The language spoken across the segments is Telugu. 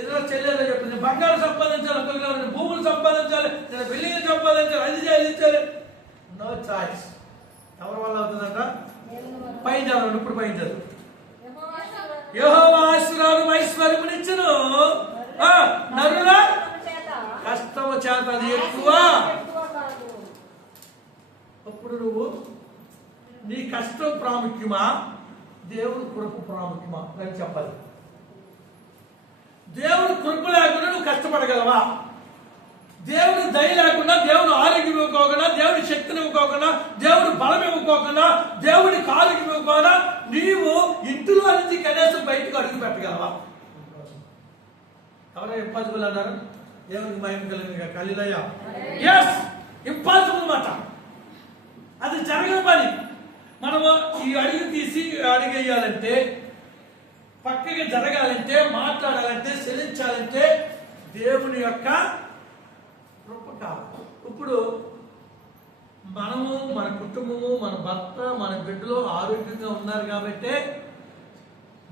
ఏదో చెల్లెలో చెప్పింది బంగారం సంపాదించాలి, భూములు సంపాదించాలి, నేను బిల్డింగ్ సంపాదించాలి, అది చేయాలి, ఇది చేయాలి. No choice. ఎవరి వల్ల అవుతుందంట? పైన చదవండి, ఇప్పుడు పైన చదువు. యెహోవా ఆశీర్వాదం ఐశ్వర్యమునిచ్చును, నరుల కష్టము చేత అది ఎక్కువ. అప్పుడు నువ్వు నీ కష్టం ప్రాముఖ్యమా, దేవుడి కృప ప్రాముఖ్యమా అని చెప్పాలి. దేవుడి కృప లేకుండా నువ్వు కష్టపడగలవా? దేవుడి దయ లేకుండా, దేవుడు ఆరోగ్యం ఇవ్వకోకుండా, దేవుడి శక్తిని ఇవ్వకోకుండా, దేవుడి బలం ఇవ్వకోకుండా, దేవుడి ఆరోగ్యం ఇవ్వకుండా నీవు ఇంటిలో నుంచి కనీసం బయటకు అడుగు పెట్టగలవా? ఎవరైనా ఇంపాసిబుల్ అన్నారు? దేవునికి మహిమ కలిగిన హల్లెలూయా. ఎస్, ఇంపాసిబుల్ మాట. అది జరగని పని. మనము ఈ అడుగు తీసి అడుగేయాలంటే, పక్కకి జరగాలంటే, మాట్లాడాలంటే, చెల్లించాలంటే దేవుని యొక్క కృప కావాలి. ఇప్పుడు మనము, మన కుటుంబము, మన భర్త, మన బిడ్డలు ఆరోగ్యంగా ఉన్నారు కాబట్టి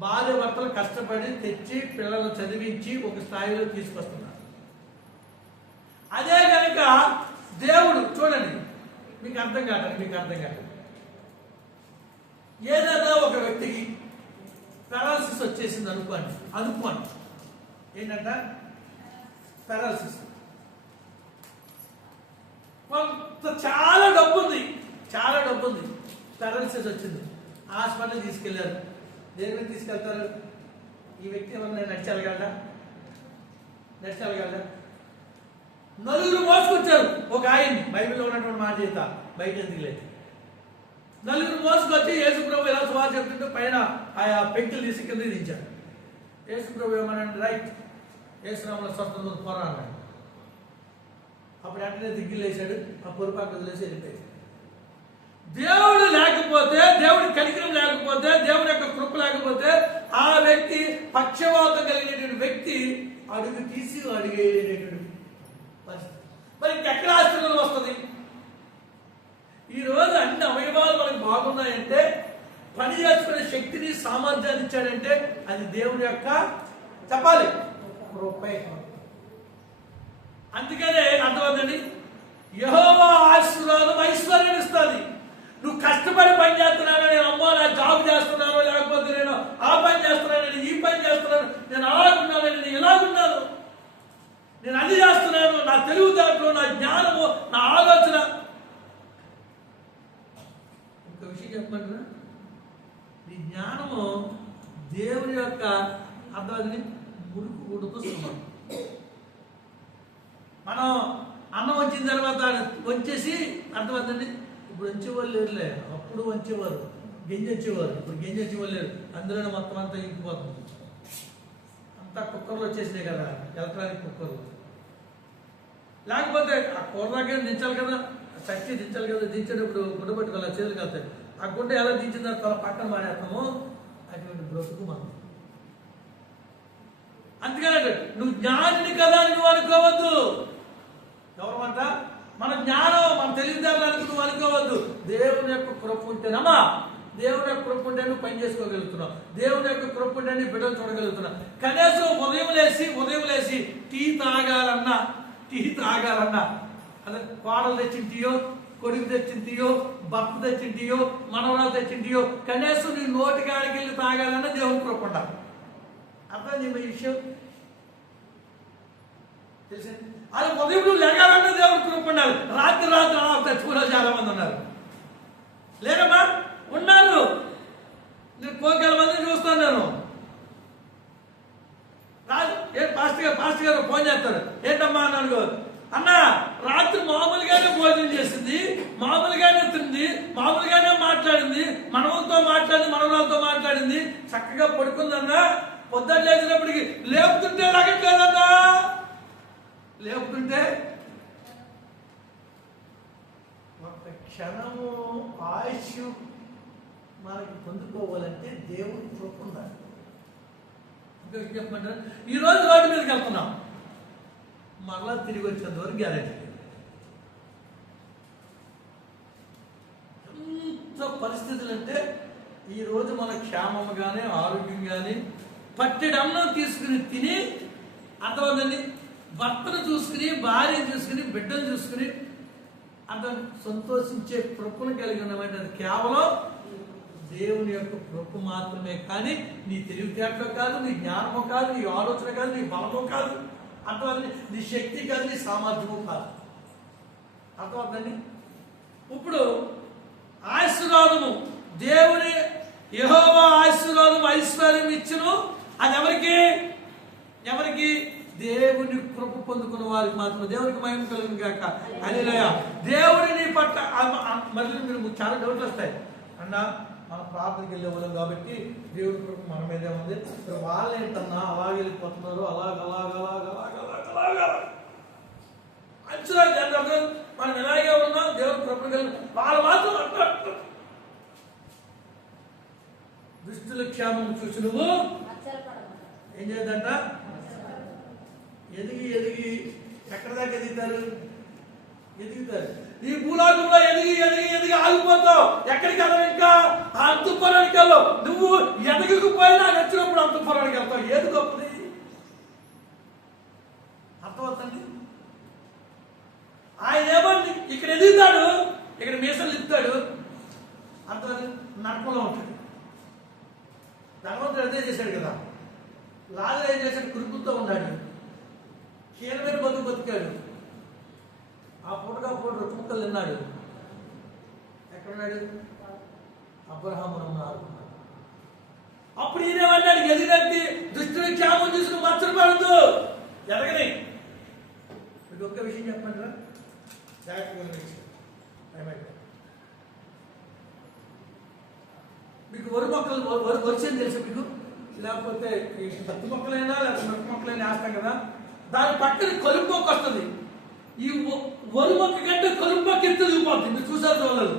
భార్య భర్తలు కష్టపడి తెచ్చి పిల్లలు చదివించి ఒక స్థాయిలో తీసుకొస్తున్నారు. అదే కనుక దేవుడు చూడండి, మీకు అర్థం కాదు. ఏదైనా ఒక వ్యక్తికి పెరాలసిస్ వచ్చేసింది అనుకోండి. ఏంటంట? పెరాలసిస్. కొంత చాలా డబ్బు ఉంది, పెరాలసిస్ వచ్చింది. హాస్పిటల్ తీసుకెళ్లారు. దేని మీద తీసుకెళ్తారు? ఈ వ్యక్తి ఏమన్నా నడిచెళ్ళగలరా? నలుగురు మోసుకొచ్చారు ఒక ఆయన్ని. బైబిల్లో ఉన్నటువంటి మాట చేత బయట ఎందుకు లేదు. నలుగురు మోసుకొచ్చి యేసుప్రభు ఎలా సువార్త చెప్తుంటే పైన ఆయా పెంకులు తీసి కింద దించారు. యేసుప్రభు ఏమన్నాడు? రైట్, యేసునామములో స్వస్థత పోరా అన్నాడు. అప్పుడు వెంటనే దిగ్గిలేసాడు, ఆ పొరుపాకు వదిలేసి వెళ్ళిపోయాడు. దేవుడు లేకపోతే, దేవుడి కనికరం లేకపోతే, దేవుడి యొక్క కృప లేకపోతే ఆ వ్యక్తి, పక్షవాతం కలిగినటువంటి వ్యక్తి అడుగు తీసి అడిగేటటువంటి పరిస్థితి. మరి ఎక్కడ ఆశ్చర్యం వస్తుంది? ఈరోజు అన్ని అవయవాలు మనకు బాగున్నాయంటే, పని చేసుకునే శక్తిని, సామర్థ్యాన్ని ఇచ్చాడంటే అది దేవుడి యొక్క చెప్పాలి కృపే. అందుకనే అర్థమవుతుంది, యెహోవా ఆశీర్వాదం ఐశ్వర్యం ఇస్తుంది. నువ్వు కష్టపడి పని చేస్తున్నాను, నేను అమ్మో నా జాబ్ చేస్తున్నాను, లేకపోతే నేను ఆ పని చేస్తున్నాను, నేను ఈ పని చేస్తున్నాను, నేను అలాగున్నాను, నేను ఇలాగున్నాను, నేను అది చేస్తున్నాను, నా తెలివితేటలు, నా జ్ఞానము, నా ఆలోచన. ఒక విషయం చెప్పమంటారా? నీ జ్ఞానము దేవుని యొక్క అర్థం ముడుకు గుడుతో సమానం. మనం అన్నం వచ్చిన తర్వాత వచ్చేసి అర్థమవుతుంది. ఇప్పుడు వంచేవాళ్ళు లేరులే, అప్పుడు వంచేవారు, గింజ వచ్చేవారు. ఇప్పుడు గింజ వచ్చేవాళ్ళు లేరు, అందులోనే మొత్తం అంతా ఇంకిపోతుంది. అంతా కుక్కర్లు వచ్చేసినాయి కదా, ఎలక్ట్రానిక్ కుక్కర్లు. లేకపోతే ఆ కూర దగ్గర దించాలి కదా, చచ్చి దించాలి కదా, దించేటప్పుడు గుడ్డ పెట్టుకోవాలి, చేతులు కలుతాయి. ఆ గుడ్డ ఎలా దించిన తర్వాత పక్కన మానేస్తామో అటువంటి బ్రతుకు మనం. అందుకనే నువ్వు జ్ఞానిని కదా అని నువ్వు అనుకోవద్దు. ఎవరమంట? మన జ్ఞానం, మన తెలివితేటలకు నువ్వు అనుకోవద్దు. దేవుని యొక్క కృప ఉంటేనమ్మా, దేవుని యొక్క కృప ఉంటే నువ్వు పని చేసుకోగలుగుతున్నావు. దేవుని యొక్క కృప ఉంటే నీ బిడ్డలు చూడగలుగుతున్నావు. కనీసం ఉదయం లేసి టీ తాగాలన్నా అదే కోడలు తెచ్చింటియో, కొడుకు తెచ్చింటియో, భర్త తెచ్చింటియో, మనవరాలు తెచ్చింటియో, కనీసం నీ నోటి కాడికి వెళ్ళి తాగాలన్నా దేవుని కృప ఉండాలి. అర్థం ఈ విషయం తెలిసి అది ఉదయం నువ్వు లేగాలన్నా దేవుడు కృప ఉండాలి. రాత్రి తెచ్చుకున్న చాలా మంది ఉన్నారు, లేరమ్మా ఉన్నారు. నేను కోకల మందిని చూస్తాను. నేను రాజు పాస్టర్ గారు ఫోన్ చేస్తారు. ఏంటమ్మా అన్నాను. అన్న రాత్రి మామూలుగానే భోజనం చేసింది, మామూలుగానే తింది, మామూలుగానే మాట్లాడింది, మనవరాలతో మాట్లాడింది, చక్కగా పడుకుందన్నా. పొద్దున్న లేచినప్పటికి లేపుతుంటే లగట్లేదన్నా, లేపుతుంటే ఒక క్షణము ఆయుష్ మనకి పొందుకోవాలంటే దేవుడు కృప ఉండాలి. చెప్పమంటారు, ఈరోజు రోడ్డు మీదకి వెళ్తున్నాం, మరలా తిరిగి వచ్చేంత వరకు గ్యారెంటీ. ఎంత పరిస్థితులు అంటే ఈరోజు మన క్షేమం కానీ ఆరోగ్యం కానీ పట్టెడు అన్నం తీసుకుని తిని అర్థమైందండి. భర్తను చూసుకుని, భార్యను చూసుకుని, బిడ్డను చూసుకుని అతను సంతోషించే కృపను కలిగి ఉన్నమాట. అది కేవలం దేవుని యొక్క కృప మాత్రమే, కానీ నీ తెలివితేటలో కాదు, నీ జ్ఞానము కాదు, నీ ఆలోచన కాదు, నీ బలము కాదు, అర్థమైంది, నీ శక్తి కాదు, నీ సామర్థ్యము కాదు. అర్థమవుతుందండి. ఇప్పుడు ఆశీర్వాదము, దేవుని యెహోవా ఆశీర్వాదం ఐశ్వర్యం ఇచ్చును. అది ఎవరికి? ఎవరికి? దేవుని కృప పొందుకున్న వారికి మాత్రం. దేవునికి మహిమ కలుగును గాక. హల్లెలూయా. దేవుని నీ పట్ల మళ్ళీ మీరు చాలా డౌట్లు వస్తాయి అన్న, మనం ప్రార్థనకి వెళ్ళే వాళ్ళం కాబట్టి దేవుని కృప మన మీదే ఉంది. ఇప్పుడు వాళ్ళు ఏంటన్నా అలాగే వెళ్ళిపోతున్నారు, అంచులా మనం ఇలాగే ఉన్నాం, దేవుని కృపను కలిగి వాళ్ళు మాత్రం అంటారు. దుష్టుల క్షేమం చూసి నువ్వు ఏం చేయదంట? ఎదిగి ఎదిగి ఎక్కడి దాకా ఎదుగుతారు? ఈ భూలోకంలో ఎదిగి ఎదిగి ఎదిగి ఆగిపోతావు. ఎక్కడికి వెళ్ళవు? ఇంకా అంతుపురానికి వెళ్ళవు. నువ్వు ఎదగకపోయినా నచ్చినప్పుడు అంతుపురానికి వెళ్తావు. ఏది గొప్పది? అర్థమవుతుంది. ఆయన ఏమని ఇక్కడ ఎదుగుతాడు, ఇక్కడ మీసలు తిప్పుతాడు, అర్థం నడపలో ఉంటాడు. భగవంతుడు అదే చేశాడు కదా. లాజరు ఏం చేశాడు? కురుకులతో ఉన్నాడు, కీలమైన బతుకాడు. ఆ పూటగా పూట రొట్టుముక్కలు తిన్నాడు. ఎక్కడున్నాడు? అబ్రహాము ఆడుకున్నాడు. అప్పుడు ఈయనేమన్నాడు? ఎదిగినట్టు దుష్టుని క్షేమం చూసుకుని మచ్చరపడదు, ఎదగని. మీకు ఒక్క విషయం చెప్పండి, మీకు వరి మొక్కలు వరిసేది తెలుసు మీకు? లేకపోతే ఈ పత్తి మొక్కలైనా లేకపోతే మిరప మొక్కలైనా వేస్తాం కదా, దాని పక్కన కలుపు మొక్క వస్తుంది. ఈ వరి మొక్క కంటే కలుపు మొక్క ఎత్తు దిగిపోతుంది. మీరు చూసారు చూడలేదు.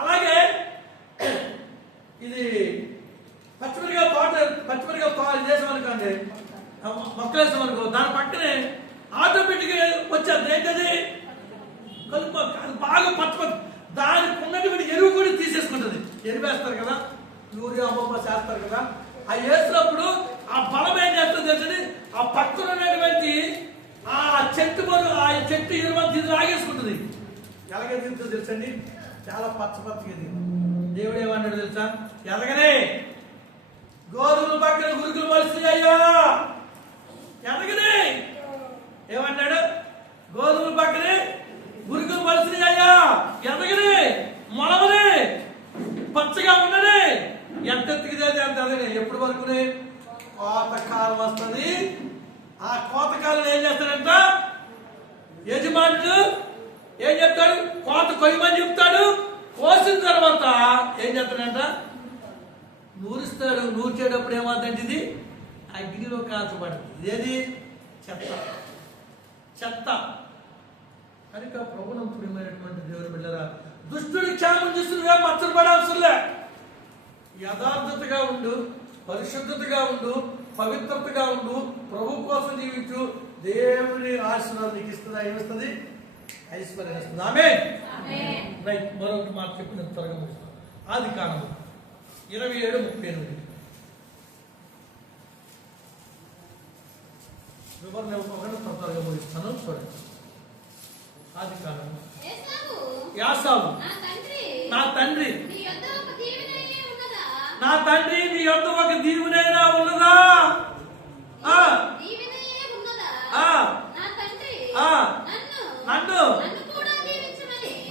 అలాగే ఇది పచ్చిమిరకాయ తోట చేసామనుకోండి, మొక్క వేసామనుకో, దాని పక్కనే ఆటోమేటిక్గా వచ్చేది ఏంటది? కలుపు మొక్క. అది బాగా పచ్చి, దానికి ఉన్నటువంటి ఎరువు కూడా తీసేసుకుంటుంది. ఎరువు వేస్తారు కదా, యూరియా అమ్మమ్మ చేస్తారు కదా, ఆ వేసినప్పుడు ఆ బలం ఏం చేస్తుంది తెలుసని, ఆ పక్కన ఉన్నటువంటి ఆ చెట్టు ఎరువు ఇది లాగేసుకుంటుంది. ఎలాగే తింటుంది తెలుసండి? చాలా పచ్చగా. దేవుడు ఏమన్నాడు తెలుసా? ఎదగనే గోధుమల పక్కన గురుకులు మలిసినాయ్యా, ఎదగనే. ఏమన్నాడు? గోధుమల పక్కనే గురుకులు మలిసినాయ్యా, ఎదగనే, మొలవనే, పచ్చగా ఉండనే, ఎంత ఎత్తుకుదేది అంత ఎదగనే. ఎప్పటి వరకునే? కోతకాలం వస్తుంది. ఆ కోతకాలం ఏం చేస్తాడంట? యజమానుడు ఏం చెప్తాడు? కోత కొయ్యమని చెప్తాడు. కోసిన తర్వాత ఏం చేస్తాడంట? నూరుస్తాడు. నూర్చేటప్పుడు ఏమవుతుందంటే ఇది అగ్నిలో కాల్చబడుతుంది. ఏది? చెత్త. కనుక ప్రభునంతుడమైనటువంటి దేవుని బిడ్డలారా, దుష్టుడి క్షేమం చూస్తున్నా మచ్చరపడాల్సిందే. యథార్థతగా ఉండు, పరిశుద్ధతగా ఉండు, పవిత్రతగా ఉండు, ప్రభు కోసం జీవించు. దేవుని ఆశీర్వాదం నీకు ఇస్తుందా? ఏమిస్తుంది? ఐశ్వర్యం ఇస్తుంది. ఆమేన్. రైట్. మరొక మాట చెప్పి నేను త్వరగా ముగిస్తాను. ఆదికాండం 27:38 వివరణ ఇవ్వకుండా త్వరగా ముగిస్తాను. చూడండి. ఆదికాండం. యాసావు, నా తండ్రి నీ యొద్ద ఒక దీవెనైనా ఉన్నదా?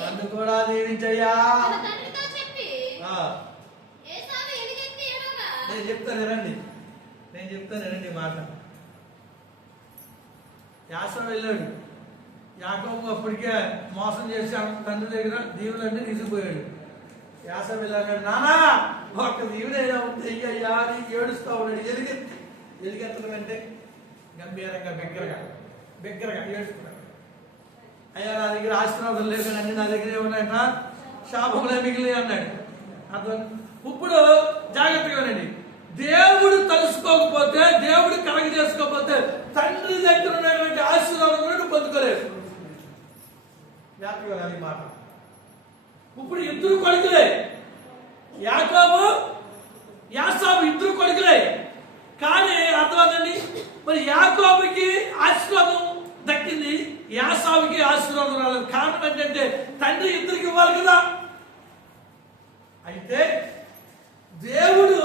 నన్ను కూడా దీవించయ్యా. నేను చెప్తాను రండి మాట. యాసవ వెళ్ళాడు. యాకోబు అప్పటికే మోసం చేసి తండ్రి దగ్గర దీవులన్నీ తీసుకుపోయాడు. యాసవ వెళ్ళాడు. నానా ఒక దీవుడైనా ఉంది అయ్యా అని ఏడుస్తా ఉన్నాడు. ఎలుగెత్తడం అంటే గంభీరంగా బిగ్గరగా ఏడుస్తున్నాడు. అయ్యా నా దగ్గర ఆశీర్వాదం లేదు, అన్ని నా దగ్గర ఏమన్నాయట? శాపములే మిగిలి అన్నాడు. అర్థం. ఇప్పుడు జాగ్రత్తగా ఉండండి. దేవుడు తలుసుకోకపోతే, దేవుడు కలగ చేసుకోకపోతే తండ్రి దగ్గర ఉన్నటువంటి ఆశీర్వాదం కూడా పొందుకోలేదు. జాగ్రత్తగా మాట. ఇప్పుడు ఇద్దరు కొడుకులే, యాకోబు యాసావు ఇద్దరు కొడుకులే. కానీ అర్థమవుతుంది. మరి యాకోబుకి ఆశీర్వాదం దక్కింది, యాసావుకి ఆశీర్వాదం రాలేదు. కారణం ఏంటంటే తండ్రి ఇద్దరికి ఇవ్వాలి కదా. అయితే దేవుడు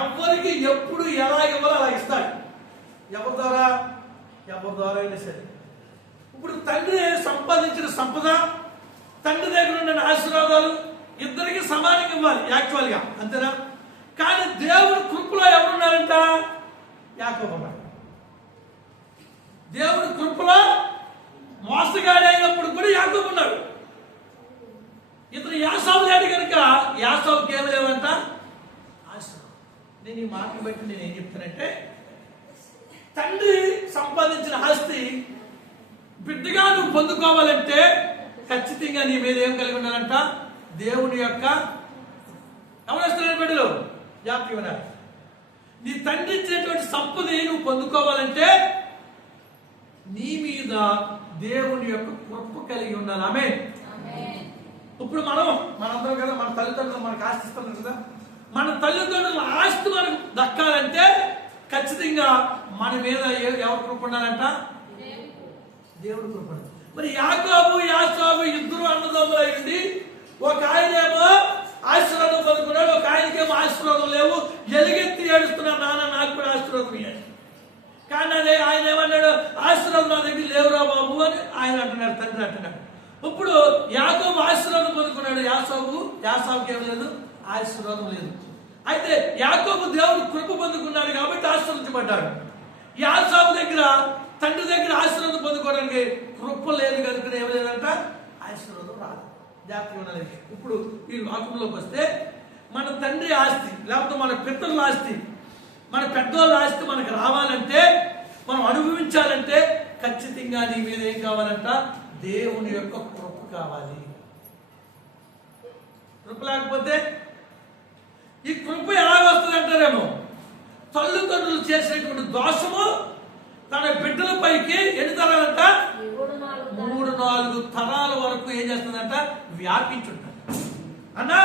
ఎవరికి ఎప్పుడు ఎలా ఇవ్వాలో అలా ఇస్తాడు. ఎవరి ద్వారా అయినా సరే. ఇప్పుడు తండ్రి సంపాదించిన సంపద, తండ్రి దగ్గర ఉన్న ఆశీర్వాదాలు ఇద్దరికి సమానంగా ఇవ్వాలి యాక్చువల్గా, అంతేనా? కానీ దేవుడి కృపలో ఎవరున్నారంట? యాకోబు ఉన్నాడు. దేవుడి కృపలో మోసగాడైనప్పుడు కూడా యాకోబు ఉన్నాడు. ఇతను యాసావు లేడు కనుక యాసావుకి ఏమి లేవంట? ఆశీర్వాదం. నేను ఈ మాటను బట్టి నేను ఏం చెప్తానంటే, తండ్రి సంపాదించిన ఆస్తి బిడ్డగా నువ్వు పొందుకోవాలంటే ఖచ్చితంగా నీ మీద ఏం కలిగి ఉండాలంట? దేవుని యొక్క ఎవరేస్తున్న బిడ్డలు జాగ్రత్తగా ఉన్నారు. నీ తండ్రి ఇచ్చినటువంటి సంపదని నువ్వు పొందుకోవాలంటే నీ మీద దేవుని యొక్క కృప కలిగి ఉండాలి. ఆమేన్. ఇప్పుడు మనందరం కదా, మన తల్లిదండ్రులు మనకు ఆస్తిస్తున్నారు కదా. మన తల్లిదండ్రుల ఆస్తి మనకు దక్కాలంటే ఖచ్చితంగా మన మీద ఎవరు కృప ఉండాలంట? దేవుడు కృప. మరి యాకోబు యాసావు ఇద్దరు అన్నదమ్ములు అయింది. ఒక ఆయనేమో ఆశీర్వాదం పొందుకున్నాడు, ఒక ఆయనకేమో ఆశీర్వాదం లేవు. ఎలుగెత్తి ఏడుస్తున్నాడు, నాన్న నాకు కూడా ఆశీర్వాదం ఇవ్వండి. కానీ అదే ఆయన ఏమన్నాడు? ఆశీర్వాదం నా దగ్గర లేవురా బాబు అని ఆయన అంటున్నాడు, తండ్రి అంటున్నాడు. ఇప్పుడు యాకోబు ఆశీర్వాదం పొందుకున్నాడు, యాసావుకి ఏం లేదు, ఆశీర్వాదం లేదు. అయితే యాకోబు దేవుడు కృప పొందుకున్నాడు కాబట్టి ఆశీర్వదించబడ్డాడు. యాసావు దగ్గర తండ్రి దగ్గర ఆశీర్వాదం పొందుకోవడానికి కృప లేదు కనుక ఏం లేదంట, ఆశీర్వాదం రాదు. జాగ్రత్తగా ఉండాలి. ఇప్పుడు ఈ వాక్యంలోకి వస్తే మన తండ్రి ఆస్తి లేకపోతే మన పితరుల ఆస్తి, మన పెద్దోళ్ళ ఆస్తి మనకు రావాలంటే, మనం అనుభవించాలంటే ఖచ్చితంగా నీ మీద ఏం కావాలంట? దేవుని యొక్క కృప కావాలి. కృప లేకపోతే ఈ కృప ఎలా వస్తుంది అంటారేమో, తల్లిదండ్రులు చేసినటువంటి దోషము తన బిడ్డల పైకి ఎన్ని తరాలంట? 3-4 తరాల వరకు ఏం చేస్తుందంట? వ్యాపించుంటాడు. అన్నా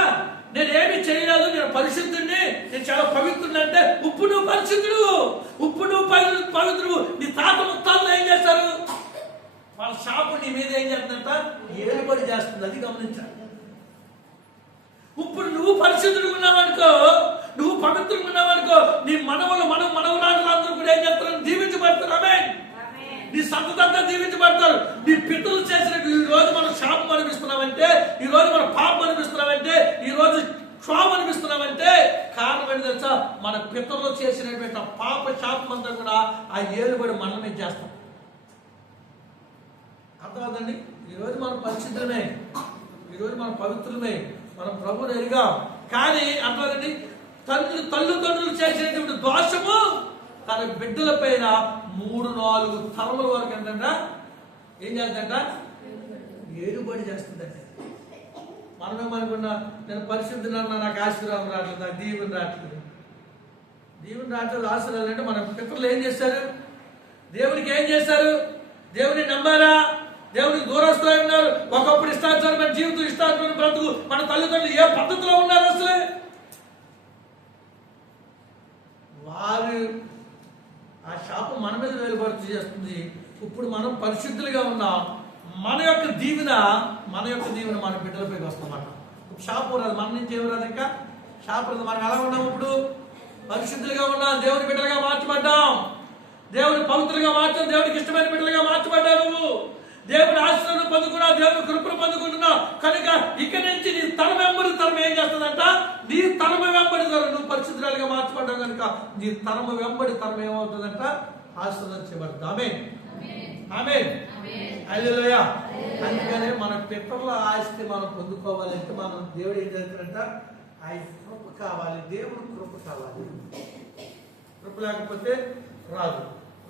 నేనేమి చేయలేదు, నేను పరిశుద్ధుడిని, నేను చాలా పవిత్రుడు అంటే, ఇప్పుడు నువ్వు పరిశుద్ధుడు, ఇప్పుడు నువ్వు పవిత్రుడు. నీ తాత ముత్తాలను ఏం చేస్తారు? వాళ్ళ శాపం నీ మీద ఏం చేస్తుందంట? ఏలుబడి చేస్తుంది. అది గమనించాలి. ఇప్పుడు నువ్వు పరిశుద్ధుడు ఉన్నావనుకో, నువ్వు పవిత్రంగా ఉన్నావనుకో, నీ మనవరాళ్ళు అందరూ కూడా ఏం చేస్తారు? దీవించబడతారు. ఆమేన్. నీ సంతతంతా దీవించబడతారు. నీ పితరులు చేసినట్టు ఈ రోజు మనం శాపం అనిపిస్తున్నామంటే, ఈ రోజు మనం పాపం అనిపిస్తున్నామంటే, ఈ రోజు క్షోభం అనిపిస్తున్నామంటే కారణం ఏంటి తెలుసా? మన పితరులు చేసినటువంటి పాప శాపం అంతా కూడా ఆ ఏలుబడి మన మీద చేస్తాం. అర్థమవుతండి? ఈరోజు మనం పరిశుద్ధమే, ఈరోజు మనం పవిత్రమే, మనం ప్రభువుని ఎరిగాం. కానీ అర్థమవుతండి, తల్లిదండ్రులు చేసినటువంటి దోషము తన బిడ్డల పైన 3-4 తరముల వరకు ఏంటంట ఏం చేస్తుందంట? ఏలుబడి చేస్తుందంట. మనమేమనుకున్నా, నేను పరిశుద్ధులన్నా నాకు ఆశీర్వాదం రావట్లేదు, నాకు దీవెన రావట్లేదు. ఆశీర్వాదం అంటే మన పితరులు ఏం చేశారు? దేవునికి ఏం చేశారు? దేవుని నమ్మారా? దేవునికి దూరస్తులై ఉన్నారు. ఒకప్పుడు ఇష్టానుసారమైన జీవితం, ఇష్టానుసారమైన బ్రతుకు. మన తల్లిదండ్రులు ఏ పద్ధతిలో ఉన్నారు? అసలు వారు ఆ శాపం మన మీద వెలువడుతూ చేస్తుంది. ఇప్పుడు మనం పరిశుద్ధులుగా ఉన్నాం, మన యొక్క దీవెన మన బిడ్డలపైకి వస్తామట. శాపం రాదు, మన నుంచి ఏమి రాదు. ఇంకా శాపం రాదు. మనం ఎలా ఉన్నాం? ఇప్పుడు పరిశుద్ధులుగా ఉన్నాం, దేవుని బిడ్డలుగా మార్చబడ్డాం, దేవుని పవిత్రులుగా మార్చాం, దేవునికి ఇష్టమైన బిడ్డలుగా మార్చబడ్డావు. నువ్వు దేవుని ఆశీర్వాదం పొందుకున్నావు, దేవుని కృపను పొందుకుంటున్నావు కనుక ఇక నుంచి నీ తరం ఏం చేస్తుందంట? నీ తరం వెంబడి నువ్వు పరిశుద్ధులుగా మార్చబడ్డావు కనుక నీ తరం వెంబడి ఏమవుతుందంట? ఆశీర్వదించబడుతుంది. ఆమేన్. ఆమేన్. హల్లెలూయా. అందుకనే మన పితరుల ఆస్తి మనం పొందుకోవాలంటే మనం దేవుడు ఏం చేస్తాడంట? ఆయన కృప కావాలి, దేవుడు కృప కావాలి. కృప లేకపోతే రాదు.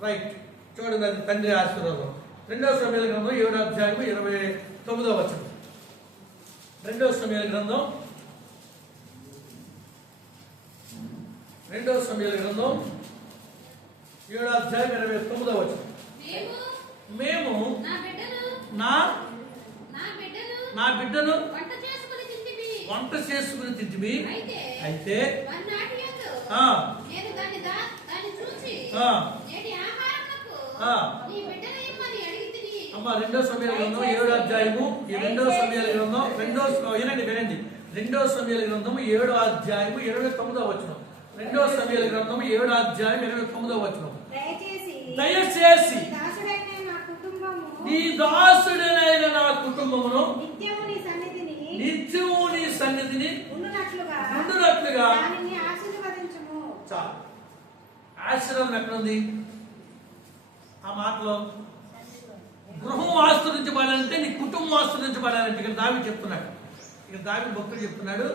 రైట్. చూడండి, అది తండ్రి ఆశీర్వాదం. 2వ సమూయేలు గ్రంథం 7వ అధ్యాయం 29వ వచనం. 2వ సమూయేలు గ్రంథం 7వ అధ్యాయం 29వ వచనం. మేము నా బిడ్డను వంట చేసుకుని తింటిమి. అయితే నేను దాన్ని చూసి నేటి ఆహారమునకు నీ బిడ్డను ఇమ్మని అడిగితిని. అమ్మ 2 సమూయేలు గ్రంథం 7వ అధ్యాయము, ఈ 2 సమూయేలు గ్రంథం వినండి 2 సమూయేలు గ్రంథం 7వ అధ్యాయము 29వ వచనం. 2 సమూయేలు గ్రంథం 7వ అధ్యాయం 29వ వచనం. దయచేసి నీ దాసుడైన నా కుటుంబమును నిత్యము నీ సన్నిధిని ఉండునట్లుగా చాలు. ఆశీర్వాదం ఎక్కడుంది ఆ మాటలో? గృహం ఆస్వాదించబడాలంటే నీ కుటుంబం ఆస్వాదించబడాలంటే ఇక్కడ దావీదు చెప్తున్నాడు. ఇక్కడ దావీదు భక్తుడు చెప్తున్నాడు,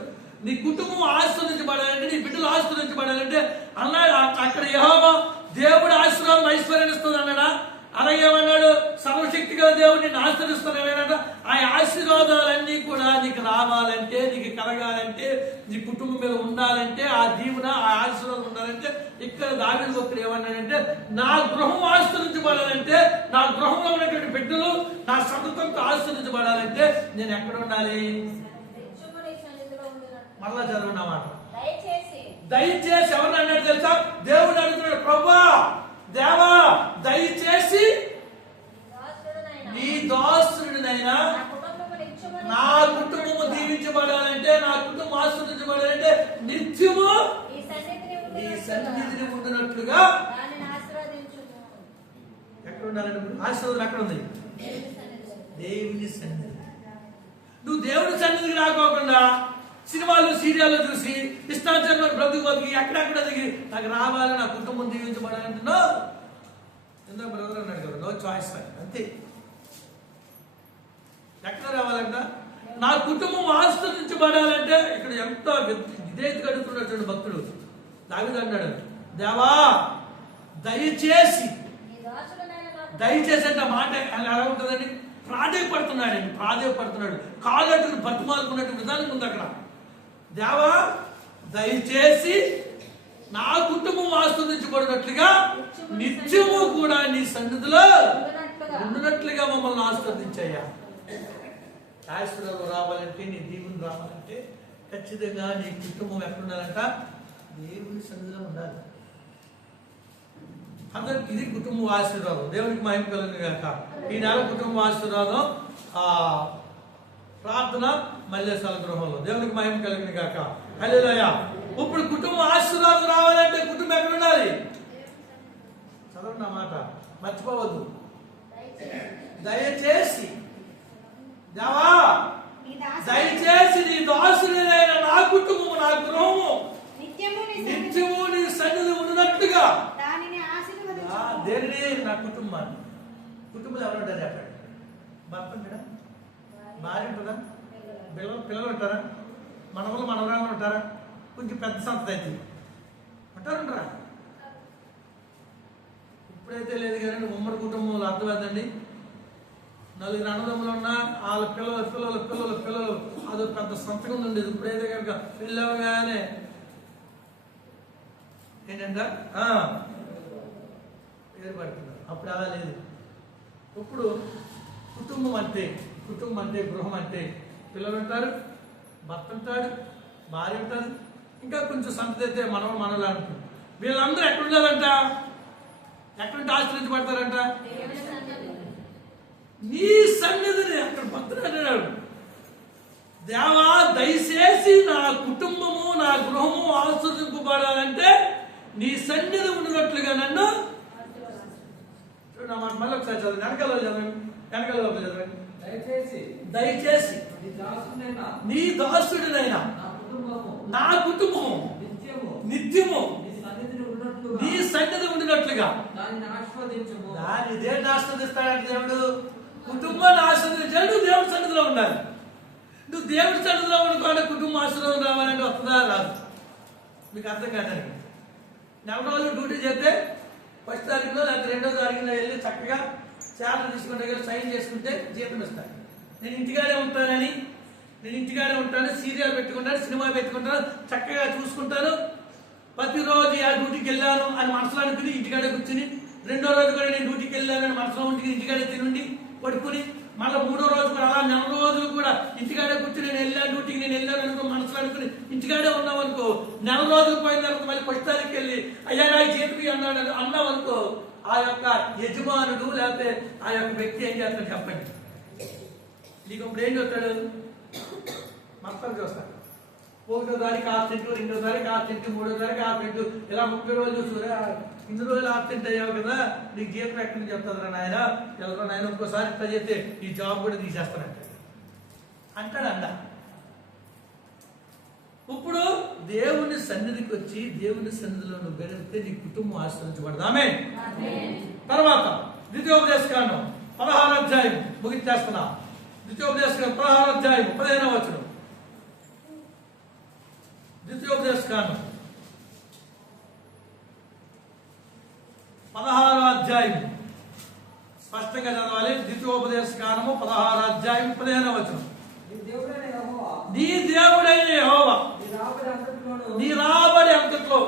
నీ కుటుంబం ఆస్వాదించబడాలంటే, నీ బిడ్డలు ఆస్వాదించబడాలంటే అన్నాడు. అక్కడ యెహోవా దేవుడు ఆశీర్వాదం ఐశ్వర్యాన్ని ఇస్తుంది అన్నాడా? అలాగే ఏమన్నాడు? సర్వశక్తి గల దేవుడు నిన్ను ఆశీర్వదిస్తున్నాడు. ఆ ఆశీర్వాదాలన్నీ కూడా నీకు రావాలంటే, నీకు కలగాలంటే, నీ కుటుంబం మీద ఉండాలంటే, ఆ దీవెన ఆ ఆశీర్వాదం ఉండాలంటే ఇక్కడ దావీదు భక్తుడు ఏమన్నాడంటే, నా గృహం ఆశీర్వదించబడాలంటే, నా గృహంలో ఉన్నటువంటి బిడ్డలు నా సంతతంతో ఆశీర్వదించబడాలంటే నేను ఎక్కడ ఉండాలి? మళ్ళా చదువున్నమాట. దయచేసి ఎవరిని అన్నాడు తెలుసా? దేవుడు అడుగుతున్నాడు, ప్రభువా దేవా దయచేసి నీ దాసుడినైనా నా కుటుంబము దీవించబడాలంటే, నా కుటుంబం ఆశీర్వదించబడాలంటే నిత్యము నీ సన్నిధిని ఉండినట్లుగా ఎక్కడ ఉండాలంటే ఆశీర్వాదం ఎక్కడ ఉంది? దేవుని సన్నిధి. నువ్వు దేవుని సన్నిధికి రాకోకుండా సినిమాలు సీరియాలు చూసి ఇష్టాచారం బ్రతుకు బతికి ఎక్కడెక్కడ దిగి నాకు రావాలి, నా కుటుంబం దీవించబడాలంటున్నా ఎంతో బ్రదర్ అన్నాడు కదా, నో చాయిస్ అంతే. ఎక్కడ రావాలంట? నా కుటుంబం ఆశీర్వదించబడాలంటే ఇక్కడ ఎంత విధేయత కడుగుతున్నాడు భక్తుడు. దావీదు అన్నాడు, దేవా దయచేసి అంటే మాట ఎలా ఉంటుందని ప్రాధేయపడుతున్నాడు. కాళ్ళట్టుకు బతుమాలుకున్నట్టు విధానం ఉంది అక్కడ. దేవా దయచేసి నా కుటుంబం ఆస్వాదించబడినట్లుగా నిత్యము కూడా నీ సన్నిధిలో ఉండినట్లుగా మమ్మల్ని ఆస్వాదించయ్యా. ఆశీర్వాదం రావాలంటే, నీ దీవుని రావాలంటే ఖచ్చితంగా నీ కుటుంబం ఎక్కడుండాలంట? దేవుని సన్నిధిలో ఉండాలి. అందరికి ఇది కుటుంబ ఆశీర్వాదం. దేవునికి మహిమ కలుగును గాక. ఈ నెల కుటుంబ ఆశీర్వాదం ప్రార్థన మల్లేశాల గృహంలో. దేవునికి మహిమ కలుగును గాక. హల్లెలూయా. ఇప్పుడు కుటుంబ ఆశీర్వాదం రావాలంటే కుటుంబం ఎక్కడ ఉండాలి? చదవండి ఆ మాట, మర్చిపోవద్దు. దయచేసి దేవా దయచేసి నీ దాసుడైన నా కుటుంబము, నా గృహము నిత్యము నీ సన్నిధి ఉన్నట్లుగా. దేనిని? నా కుటుంబాన్ని. కుటుంబంలో ఎవరు ఉంటారు చెప్పండి? భర్త ఉంటాడా? భార్య ఉంటుందా? పిల్లలు ఉంటారా? మనవరాలు ఉంటారా? కొంచెం పెద్ద సంతతి అయితే ఉంటారా? ఇప్పుడైతే లేదు కానీ ఉమ్మడి కుటుంబంలో అర్థమవుతుందండి. 4 అన్నదమ్ములు ఉన్నా వాళ్ళ పిల్లలు అదో పెద్ద సంతకం ఉండేది. ఇప్పుడైతే కనుక పిల్లవగానే ఏంటంట పేరు పడుతున్నారు. అప్పుడు అలా లేదు. ఇప్పుడు కుటుంబం అంటే గృహం అంటే పిల్లలు ఉంటారు, భర్త ఉంటాడు, భార్య ఉంటారు, ఇంకా కొంచెం సంతతి అయితే మనలు అంటారు. వీళ్ళందరూ ఎక్కడ ఉండాలంట? ఎక్కడుంటే ఆశ్రయించబడతారంట? నీ సన్నిధిని. అక్కడ భక్తుడు అన్నాడు, దేవా దయచేసి నా కుటుంబము, నా గృహము ఆశ్రయింపబడాలంటే నీ సన్నిధి ఉండినట్లుగా నన్ను మళ్ళీ ఒకసారి చదవండి. వెనకాల చదవండి. దయచేసి నీ దాసుడినైనా నా కుటుంబము నిత్యము నీ సన్నిధి ఉండినట్లుగా. దాన్ని దేన్ని ఆస్వాదిస్తాడంటే దేవుడు? కుటుంబాన్ని ఆస్వాదించాడు. నువ్వు దేవుడి సన్నిధిలో ఉండాలి. నువ్వు దేవుడి సన్నిధిలో ఉండుకోవాలి. కుటుంబం ఆశీర్వాదం రావాలంటే వస్తుందా? రాదు. మీకు అర్థం కాదండి. 4 రోజులు డ్యూటీ చేస్తే 1వ తారీఖులో లేకపోతే 2వ తారీఖులో వెళ్ళి చక్కగా శాలరీ తీసుకుంటే సైన్ చేసుకుంటే జీతం ఇస్తాను. నేను ఇంటికాడే ఉంటాను, సీరియల్ పెట్టుకుంటాను, సినిమా పెట్టుకుంటాను, చక్కగా చూసుకుంటాను. ప్రతిరోజు ఆ డ్యూటీకి వెళ్ళాను అని మనసులో అనుకుని ఇంటికాడే కూర్చుని, 2వ రోజు కూడా నేను డ్యూటీకి వెళ్ళాను అని మనసులో ఉంటుకుని ఇంటికాడే తినుండి పడుకుని మళ్ళీ 3వ రోజు కూడా అలా 4 రోజులు కూడా ఇంటికాడే కూర్చుని నేను వెళ్ళాను డ్యూటీకి, నేను వెళ్ళాను అనుకో, మనసులో అనుకుని ఇంటికాడే ఉన్నాం అనుకో, 4 రోజులు పోయిన తర్వాత మళ్ళీ పుస్తకానికి వెళ్ళి అయ్యా నా చేతికి అన్నావు అనుకో, ఆ యొక్క యజమానుడు లేకపోతే ఆ యొక్క వ్యక్తి ఏం చేస్తాడు చెప్పండి? నీకు ఇప్పుడు ఏం చూస్తాడు? మొత్తం చూస్తాడు. 1వ తారీఖు ఆబ్సెంట్, 2వ తారీఖు ఆబ్సెంట్, 3వ తారీఖు ఆబ్సెంట్, ఇలా 30 రోజులు చూసుకురా, ఇన్ని రోజులు ఆబ్సెంట్ అయ్యావు కదా, నీకు జీతం ఎక్కడి నుంచి చెప్తారా నాయన, ఎవరో నాయన ఇంకోసారి ఇట్లా చేస్తే ఈ జాబ్ కూడా తీసేస్తానంట అంటాడు. ఇప్పుడు దేవుని సన్నిధికి వచ్చి దేవుని సన్నిధిలో నువ్వు గడిపితే నీ కుటుంబం ఆశ్రయించబడదామే. తర్వాత ద్వితీయోపదేశకాండం 16వ అధ్యాయం ముగించేస్తున్నా. ద్వితీయోపదేశకాండం 16వ అధ్యాయం 15వ వచనం. ద్వితీయోపదేశకాండం 16వ అధ్యాయం స్పష్టంగా చదవాలి. ద్వితీయోపదేశకాండము 16వ అధ్యాయం 15వ వచనం. నీ దేవుడైన యెహోవా నీ రాబడి అంతట్లో,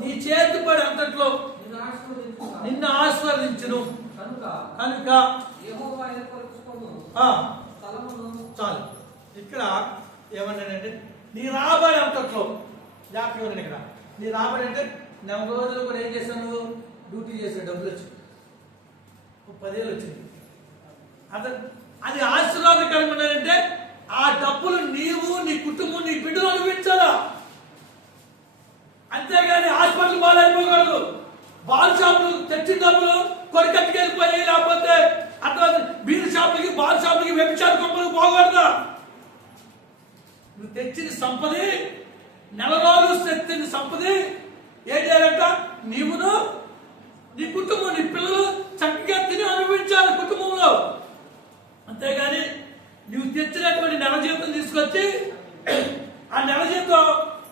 నీ చేతి పడి అంతట్లో నిన్ను ఆశీర్వదించును కనుక చాలు. ఇక్కడ ఏమన్నాడంటే నీ రాబడి అంతట్లో. జ్ఞాపకం ఇక్కడ నీ రాబడి అంటే 4 రోజులు కూడా ఏం చేశాను? డ్యూటీ చేశాను, డబ్బులు వచ్చి 10,000 వచ్చింది. అది ఆశీర్వాదకరంగా ఉన్నాయంటే ఆ డబ్బులు నీవు, నీ కుటుంబం, నీ బిడ్డలు అనుభవించాలా. అంతేగాని హాస్పిటల్ బాగాలైపోకూడదు. బాల్ షాపులు తెచ్చిన డబ్బులు కొరికట్టుకు వెళ్ళిపోయి, లేకపోతే అట్లా బీర్ షాపులకి, బాల్ షాపులకి, వ్యభిచార కొంపలకు పోకూడదు. నువ్వు తెచ్చిన సంపది, 4 రోజులు తెచ్చిన సంపది ఏం చేయాలంట? నీవును, నీ కుటుంబం, నీ పిల్లలు చక్కగా తిని అనుభవించాలి కుటుంబంలో. అంతేగాని నువ్వు తెచ్చినటువంటి నెల జీతం తీసుకొచ్చి ఆ నెల జీతం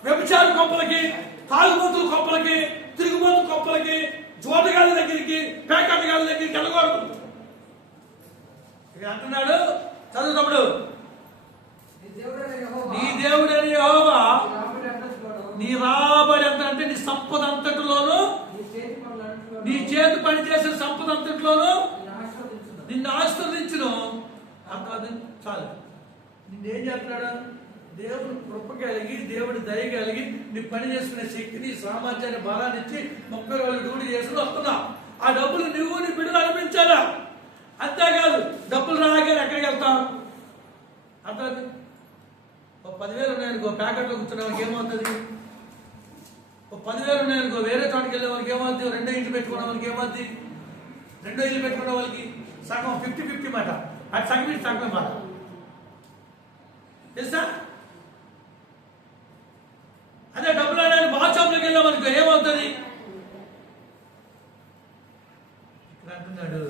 వ్యభిచార కొంపలకి, తాగుబోతుల కొంపలకి, తిరుగుబోతు కొంపలకి, జోటగాళ్ళ దగ్గరికి, పేకట్టగాళ్ళ దగ్గరికి వెళ్ళకూడదు. ఇక అంటున్నాడు చదువుతాడు, నీ దేవుడని యెహోవా నీ రాబడి ఎంత అంటే నీ సంపద అంతటిలోను, నీ చేతి పని చేసిన సంపద అంతటిలోను నిన్ను ఆశీర్వదించును. చాలు. నిన్నేం చేస్తున్నాడు? దేవుడు కృప కలిగి, దేవుడి దయ కలిగి, నీ పని చేసుకునే శక్తిని, సామర్థ్యాన్ని, బలాన్ని ఇచ్చి 30 రోజులు డ్యూటీ చేసుకుని వస్తున్నా. ఆ డబ్బులు నువ్వు నీ బిడ్డలు అనిపించాలా. అంతేకాదు డబ్బులు రాగానే ఎక్కడికి వెళ్తాం? అర్థం 10,000 ఉన్నాయనుకో, ప్యాకెట్లో కూర్చునే వాళ్ళకి ఏమవుతుంది? 10,000 ఉన్నాయనుకో, వేరే చోటుకి వెళ్ళే వాళ్ళకి ఏమవుతుంది? 2 ఇల్లు పెట్టుకునే వాళ్ళకి ఏమవుతుంది? 2 ఇల్లు పెట్టుకునే వాళ్ళకి సగం 50-50 మాట. అది సగం సగమే మాట తెలుసా? అదే డబ్బులు అనేది బాల్ షాప్లోకి వెళ్ళాం అనుకో, ఏమవుతుంది? ఇక్కడ అంటున్నాడు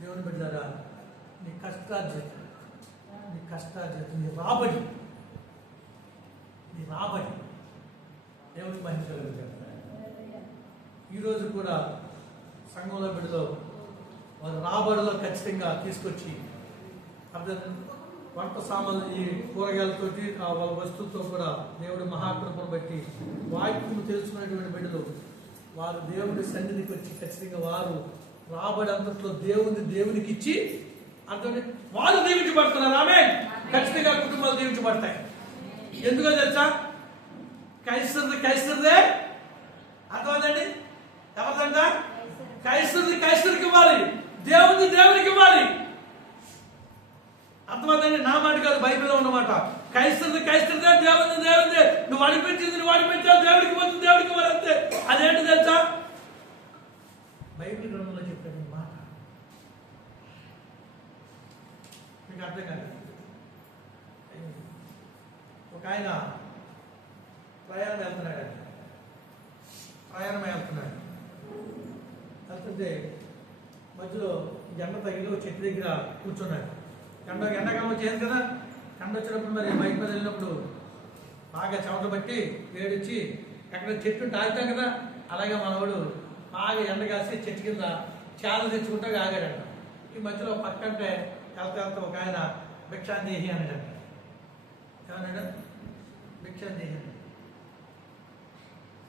దేవుని బిడ్డలారా, నీ కష్టార్జితం, నీ రాబడి దేవుడికి మహిమ కలుగుతాడు. ఈరోజు కూడా సంఘంలో బిడ్డలో వారు రాబడిలో ఖచ్చితంగా తీసుకొచ్చి అర్థం వంట సామాన్లు, ఈ కూరగాయలతోటి, వాళ్ళ వస్తువులతో కూడా దేవుడి మహాకృపను బట్టి వాక్యము తెలుసుకున్నటువంటి బిడ్డలు వారు దేవుడి సన్నిధికి వచ్చి ఖచ్చితంగా వారు రాబడి అంతట్లో దేవునికి ఇచ్చి అర్థం వాళ్ళు దీవించబడుతున్నారు. ఆమె ఖచ్చితంగా కుటుంబాలు దీవించబడతాయి. ఎందుకో తెలుసా? కైసరుదే అర్థమైందండి. ఎవరిదంట? కైసరుకి ఇవ్వాలి, దేవునికి ఇవ్వాలి. అర్థమైందండి. నా మాట కాదు, బైబిల్లో ఉన్నమాట. కైసరుదే, దేవునిదే. నువ్వు అనిపించింది నువ్వు అనిపించావు, దేవుడికి పోతుంది, దేవుడికి ఇవ్వాలి అంతే. అదేంటి తెలుసా? బైబిల్ గ్రంథంలో చెప్పాడు మాట. మీకు అర్థం కాదు. ఒక ఆయన ప్రయాణం వెళ్తున్నాడు. వెళ్తుంటే మధ్యలో ఎండ తగిలి చెట్టు దగ్గర కూర్చున్నాడు. ఎండాకాలం వచ్చేది కదా, ఎండ వచ్చినప్పుడు మరి బైక్ మీద వెళ్ళినప్పుడు బాగా చెమట బట్టి వేడిచ్చి ఎక్కడ చెట్టు తాగుతాం కదా, అలాగే మనవాడు బాగా ఎండ కాసి చెట్టు కింద చాలా తెచ్చుకుంటా ఆగాడంట. ఈ మధ్యలో పక్కంటే వెళ్తా ఒక ఆయన భిక్షాందేహి అన్నాడంట. ఏమన్నాడు? భిక్షాందేహి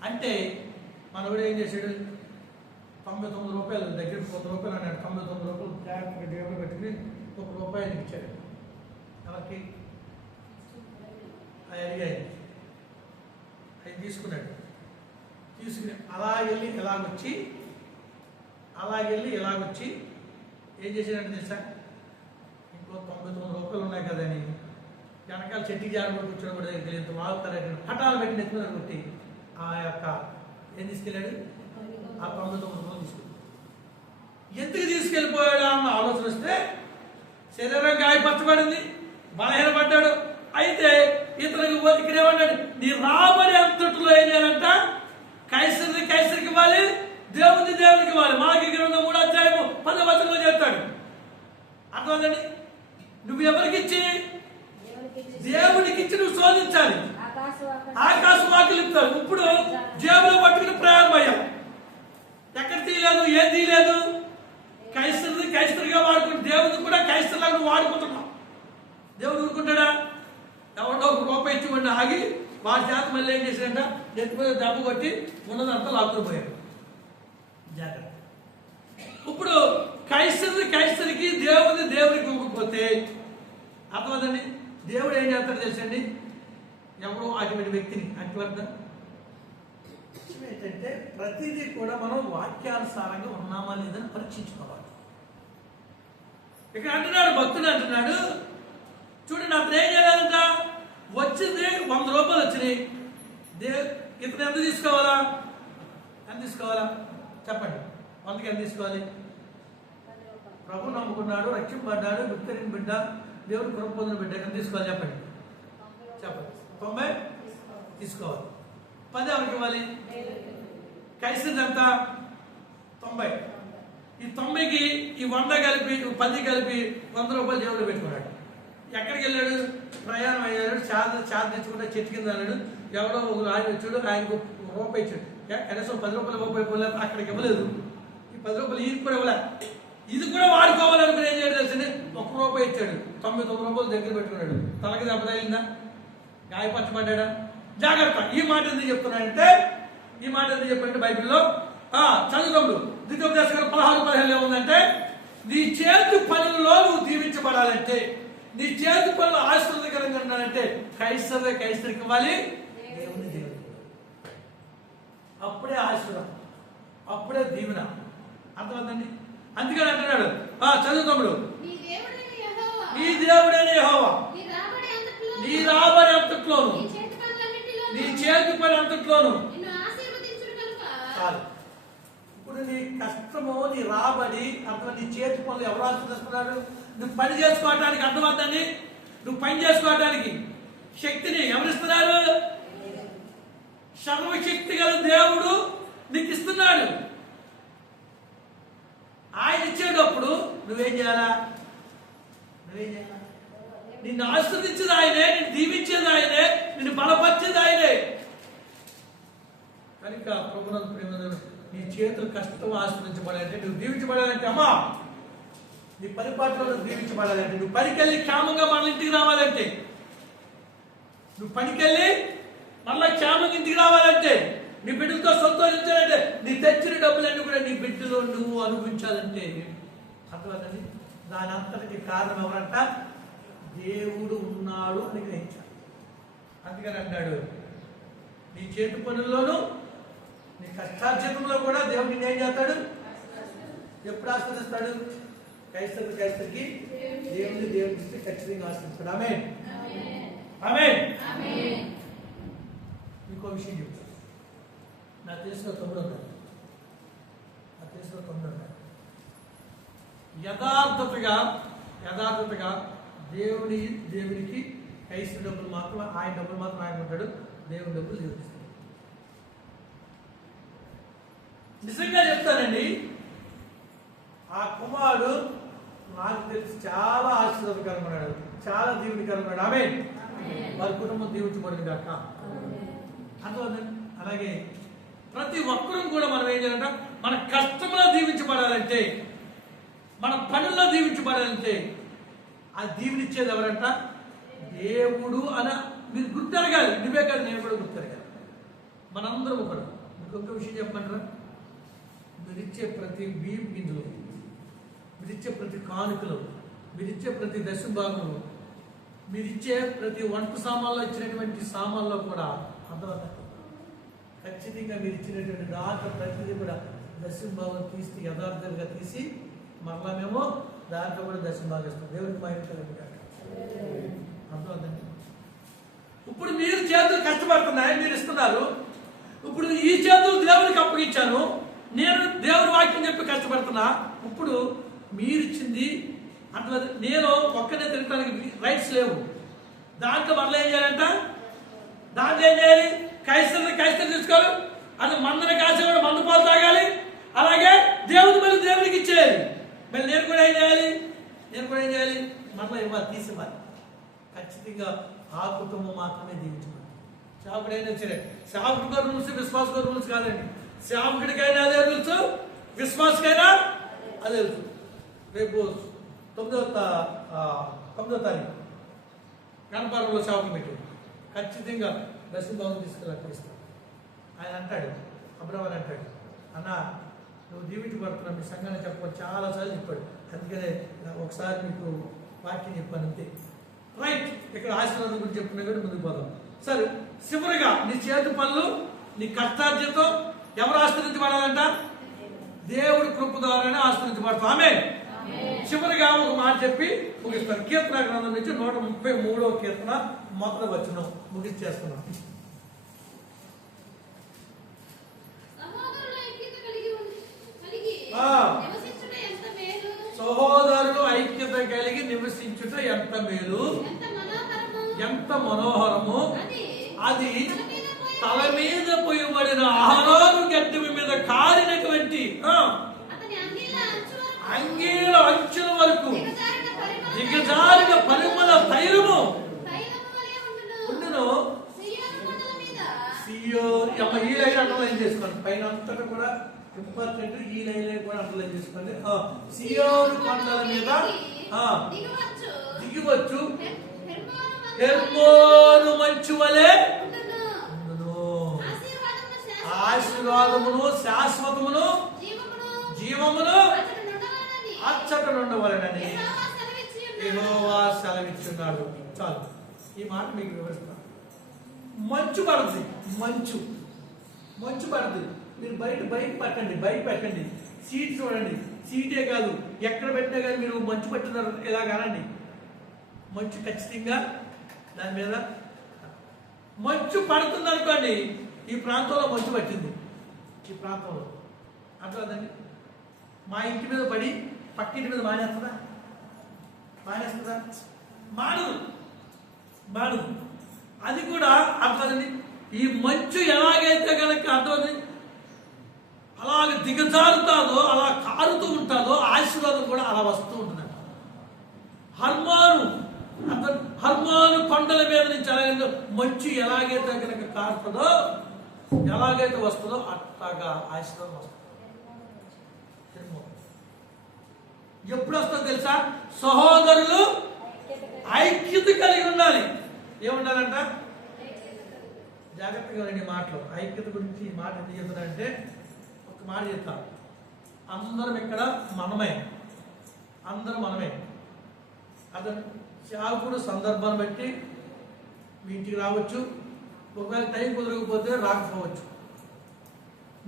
అంటే మనవాడు ఏం చేశాడు? 99 రూపాయలు దగ్గర 100 రూపాయలు అన్నాడు. 99 రూపాయలు జాగ్రత్తగా జేబులో పెట్టుకుని 1 రూపాయలు ఇచ్చాడు. ఎవరికి? అది అడిగాయి. అది తీసుకున్నాడు. తీసుకుని అలాగెళ్ళి ఇలాగొచ్చి ఏం చేశాడంటే తెలుసా, ఇంకో 99 రూపాయలు ఉన్నాయి కదని వెనకాల చెట్టుకి జారబడి కూర్చొని కూడా దగ్గర తెలియదు వాళ్తారు పటాలు పెట్టి నెత్తున్నారు కొట్టి ఆ యొక్క ఏం తీసుకెళ్ళాడు, ఆ 99 రూపాయలు తీసుకెళ్ళాడు. ఎందుకు తీసుకెళ్ళిపోయాడు అన్న ఆలోచన వస్తే శరీరం గాయపరచబడింది, బలహీనపడ్డాడు. అయితే ఇతనికి ఇక్కడ ఏమన్నాడు, నీ రాబడి అంతట్లో ఏం చేయాలంట, కైసరికి ఇవ్వాలి, దేవునికి ఇవ్వాలి. మాకి గ్రంథం 3వ అధ్యాయము 10వ వచనంలో చెప్తాడు. అర్థమైందండి? నువ్వు ఎవరికి ఇచ్చి, దేవునికి ఇచ్చి నువ్వు శోధించాలి. ఆకాశ వాకిలు ఇస్తాడు. ఇప్పుడు జేబులో పట్టుకుని ప్రయాణం అయ్యాం. ఎక్కడ తీయలేదు, ఏం తీయలేదు, కైసరిగా వాడుకుంటు దేవుడిని కూడా కైసరిలాగా నువ్వు వాడుకుంటున్నావు. దేవుడు ఊరుకుంటాడా? ఎవడో 1 రూపాయి ఇచ్చి వాడిని ఆగి వాడి చేత మళ్ళీ ఏం చేశాడంట, నెత్తి మీద దెబ్బ కొట్టి ఉన్నదంతా లాక్కుని పోయాడు. జాగ్రత్త. ఇప్పుడు కైసరికి దేవునికి ఇవ్వకపోతే అర్థమవుతండి, దేవుడు ఏం చేస్తాడో తెలుసండి, ఎవరో అటువంటి వ్యక్తిని అర్థం ఏంటంటే ప్రతిదీ కూడా మనం వాక్యానుసారంగా ఉన్నామా లేదని పరీక్షించుకోవాలి. ఇక్కడ అంటున్నాడు, భక్తుడు అంటున్నాడు, చూడండి అతను ఏం చేయాలంట, వచ్చింది 100 రూపాయలు వచ్చినాయి. ఇతను ఎంత తీసుకోవాలా చెప్పండి. 100కి ఎంత తీసుకోవాలి? ప్రభు నమ్ముకున్నాడు, రక్షింపడ్డాడు, విక్టరీని బిడ్డ, దేవుడు కృప పొందిన బిడ్డ, ఎంత తీసుకోవాలి చెప్పండి. 90 తీసుకోవాలి. 10 ఎవరికి ఇవ్వాలి? కైసరి ఎంత? 90. ఈ 90కి ఈ 100 కలిపి 10 కలిపి 100 రూపాయలు జేబులో పెట్టుకున్నాడు. ఎక్కడికి వెళ్ళాడు? ప్రయాణం అయ్యాడు. చార్జ్ తెచ్చుకుంటే చెట్టు కింద అన్నాడు. ఎవడో ఒక ఆయన వచ్చాడు, ఆయనకు రూపాయి ఇచ్చాడు. కనీసం 10 రూపాయలు రూపాయి అక్కడికి ఇవ్వలేదు. ఈ 10 రూపాయలు ఈయన కూడా ఇవ్వలే. ఇది కూడా వాడుకోవాలనుకుని ఏం చేయడం తెలిసింది, 1 రూపాయి ఇచ్చాడు. 99 రూపాయలు దగ్గర పెట్టుకున్నాడు. తలకి దెబ్బ తగిలిందా? గాయపరచబడ్డా? జాగ్రత్త. ఈ మాట ఎందుకు చెప్పారంటే బైబిల్లో చదువుతాడు. ద్వితీయోపదేశకాండం 16:15 ఏముందంటే, నీ చేతి పనుల్లో నువ్వు దీవించబడాలంటే, నీ చేతి పనులు ఆశీర్వాదకరంగా ఉండాలంటే కైసరికి ఇవ్వాలి, దేవుని అప్పుడే ఆశీర్వాదం, అప్పుడే దీవెన. అర్థమవుతుందండి? అందుకని అంటున్నాడు చదువుతాడు, నీ దేవుడైన యెహోవా నీ రాబడి అంతట్లోను, నీ చేతి పని అంతట్లోను చాలు. ఇప్పుడు నీ కష్టము, నీ రాబడి, అర్థం నీ చేతి పనులు ఎవరు ఆశీర్వదిస్తున్నాడు? నువ్వు పని చేసుకోవడానికి. అర్థమవుతుంది? నువ్వు పని చేసుకోవడానికి శక్తిని ఎవరిస్తున్నారు? సర్వశక్తి గల దేవుడు నీకు ఇస్తున్నాడు. ఆయన ఇచ్చేటప్పుడు నువ్వేం చేయాలా? నిన్ను ఆశీర్వదించేది ఆయనే, నిన్ను దీవించేది ఆయనే, నిన్ను బలపరిచేది ఆయనే. కనుక ప్రభునందు ప్రేమ, నీ చేతులు కష్టం ఆశీర్వదించబడాలంటే, నువ్వు దీవించబడాలంటే, అమ్మా నీ పరిపాలనలో నువ్వు దీవించబడాలంటే, నువ్వు పనికెళ్ళి క్షేమంగా మన ఇంటికి రావాలంటే, నువ్వు పనికెళ్ళి మళ్ళా క్షేమంగా ఇంటికి రావాలంటే, నీ బిడ్డలతో సంతోషించాలంటే, నీ తెచ్చిన డబ్బులన్నీ కూడా నీ బిడ్డలో నువ్వు అనుభవించాలంటే అర్థమవుతుంది. దాని అంతటికి కారణం ఎవరంట? దేవుడు ఉన్నాడు అని గ్రహించాడు. అందుకని అన్నాడు, నీ చేతి పనుల్లోనూ నీ కష్టార్జితంలో కూడా దేవుడు నిన్ను ఏం చేస్తాడు? ఎప్పుడు ఆస్వాదిస్తాడు? కైసరికి దేవుడికి ఖచ్చితంగా ఆస్వాదిస్తాడు. ఆమేన్, ఆమేన్. ఇంకో విషయం చెప్తాను. నాకు తెలిసిన తమ్ముడు ఉన్నాడు. యథార్థతగా దేవునికి కైసరి డబ్బులు మాత్రం ఆయన ఉంటాడు, దేవుని డబ్బులు దేవుడిస్తాడు. నిజంగా చెప్తానండి, ఆ కుమారుడు నాకు తెలిసి చాలా ఆశీర్వాదకరమన్నాడు, చాలా దీవునికరమన్నాడు. ఆమేన్. వారి కుటుంబం దీవించబడింది కాక. అందువల్ల అలాగే ప్రతి ఒక్కరూ కూడా మనం ఏం చేయాలంటే, మన కష్టంలో దీవించబడాలంటే, మన పనుల్లో దీవించబడాలంటే, ఆ దీవునిచ్చేది ఎవరంట? దేవుడు అని మీరు గుర్తెరగాలి. నువ్వే కాదు, నేను కూడా గుర్తెరగాలి. మనందరం కూడా. మీకు ఒక విషయం చెప్పమంటారా? మీరిచ్చే ప్రతి బియ్యం గింజలు, మీరిచ్చే ప్రతి కానుకలు, మీరిచ్చే ప్రతి దశమ భాగంలో, మీరిచ్చే ప్రతి వంట సామాన్లో ఇచ్చినటువంటి సామాన్లో కూడా అర్థమవుతుంది. ఖచ్చితంగా మీరు ఇచ్చినటువంటి దాంట్లో ప్రతిదీ కూడా దశమ భాగం తీసి యథార్థంగా తీసి మరలా మేము దాంట్లో కూడా దశమ భాగం ఇస్తాం. దేవుడికి మహిమ కలుగును. అర్థమవుతుంది. ఇప్పుడు మీరు చేతులు కష్టపడుతున్నాయి, మీరు ఇస్తున్నారు. ఇప్పుడు ఈ చేతులు దేవుడికి అప్పగించాను, నేను దేవుడి వాక్యం చెప్పి కష్టపడుతున్నా. ఇప్పుడు మీరు ఇచ్చింది అట్లా నేను ఒక్కనే తినడానికి రైట్స్ లేవు. దాంట్లో మళ్ళీ ఏం చేయాలంట? దాంట్లో ఏం చేయాలి? కైస్తరు తీసుకోవాలి, అది మందని కాసే కూడా మందు పాలు తాగాలి. అలాగే దేవుడు మళ్ళీ దేవుడికి ఇచ్చేయాలి. మళ్ళీ నేను కూడా ఏం చేయాలి? మళ్ళీ ఇవ్వాలి, తీసివ్వాలి. ఖచ్చితంగా ఆ కుటుంబం మాత్రమే దీవించబడి. సేవకుడైనా సరే, సేవకుడి గారు రూల్స్, విశ్వాస గారు రూల్స్ కాదండి. సేవకుడికైనా అదే రూల్స్, విశ్వాసకైనా అదే రూల్స్. రేపు 9వ తారీఖు గణపరంలో సేవకులు పెట్టాడు. ఖచ్చితంగా దశభాగం తీసుకెళ్ళిస్తాడు. ఆయన అంటాడు, అబ్రహ్మణ్ అంటాడు, అన్న నువ్వు దీవించబడుతున్నావు, మీ సంఘాన్ని చెప్పని చాలాసార్లు చెప్పాడు. అందుకనే ఒకసారి మీకు వాక్యం చెప్పాను అంతే. రైట్, ఇక్కడ ఆశీర్వాదం గురించి చెప్పుకున్నా కూడా ముందుకు పోదాం. సరే, చివరిగా నీ చేతి పనులు, నీ కష్టార్జితం ఎవరు ఆశ్రయించబడాలంట? దేవుడి కృప ద్వారానే ఆశ్రయించబడతాం. ఆమేన్. చివరిగా ఒక మాట చెప్పి ముగిస్తాను. కీర్తన గ్రంథం నుంచి 133వ కీర్తన మొదటి వచనం ముగిచ్చేస్తున్నాం. సహోదరులు ఐక్యత కలిగి నివసించుట ఎంత మేలు, ఎంత మనోహరము. అది తల మీద పోయబడిన ఆహారం గడ్డి మీద కారినటువంటి అంగీల అంచుల వరకు దిగజారిన పరిమళ తైలము ఉండును. ఈ లైన్ అండర్లైన్ చేసుకోండి. పైన అంతటా కూడా ఇంపార్టెంట్. ఈ లైన్ కూడా అండర్లైన్ చేసుకోండి. సియోను కొండల మీద దిగివచ్చు, హెర్మోను మంచు వలె ఉండును. ఆశీర్వాదమును, శాశ్వతమును, జీవమును అచ్చట నుండవలెనని యెహోవా సెలవిచ్చున్నాడు. చాలు, ఈ మాట మీకు వివరిస్తాను. మంచు పడుతుంది, మంచు పడుతుంది. మీరు బయట పెట్టండి. సీట్ చూడండి. సీటే కాదు, ఎక్కడ పెట్టినా కానీ మీరు మంచు పట్టున్నారు ఇలాగనండి. మంచు ఖచ్చితంగా దాని మీద మంచు పడుతుంది అనుకోండి. ఈ ప్రాంతంలో మంచు పట్టింది, ఈ ప్రాంతంలో అట్లదండి. మా ఇంటి మీద పడి పక్కింటి మీద మానేస్తుందా? మానదు. అది కూడా అర్థదండి. ఈ మంచు ఎలాగైతే కనుక అర్థం అలాగే దిగజారుతాదో, అలా కారుతూ ఉంటుందో, ఆశీర్వాదం కూడా అలా వస్తూ ఉంటుందంట. హర్మాను కొండల మీద నుంచి అలాగే మంచు ఎలాగైతే కనుక కారుతుందో, ఎలాగైతే వస్తుందో అట్లాగా ఆశీర్వాదం వస్తుంది. ఎప్పుడు వస్తుందో తెలుసా? సహోదరులు ఐక్యత కలిగి ఉండాలి. ఏముండాలంట? జాగ్రత్తగా ఉండండి మాటలు. ఐక్యత గురించి ఈ మాట ఎందుకు చెప్తున్నానంటే, ఒక మాట చెప్తాను. అందరం ఇక్కడ మనమే. అతను సేవకుడు సందర్భాన్ని బట్టి మీ ఇంటికి రావచ్చు, ఒకవేళ టైం కుదరకపోతే రాకపోవచ్చు.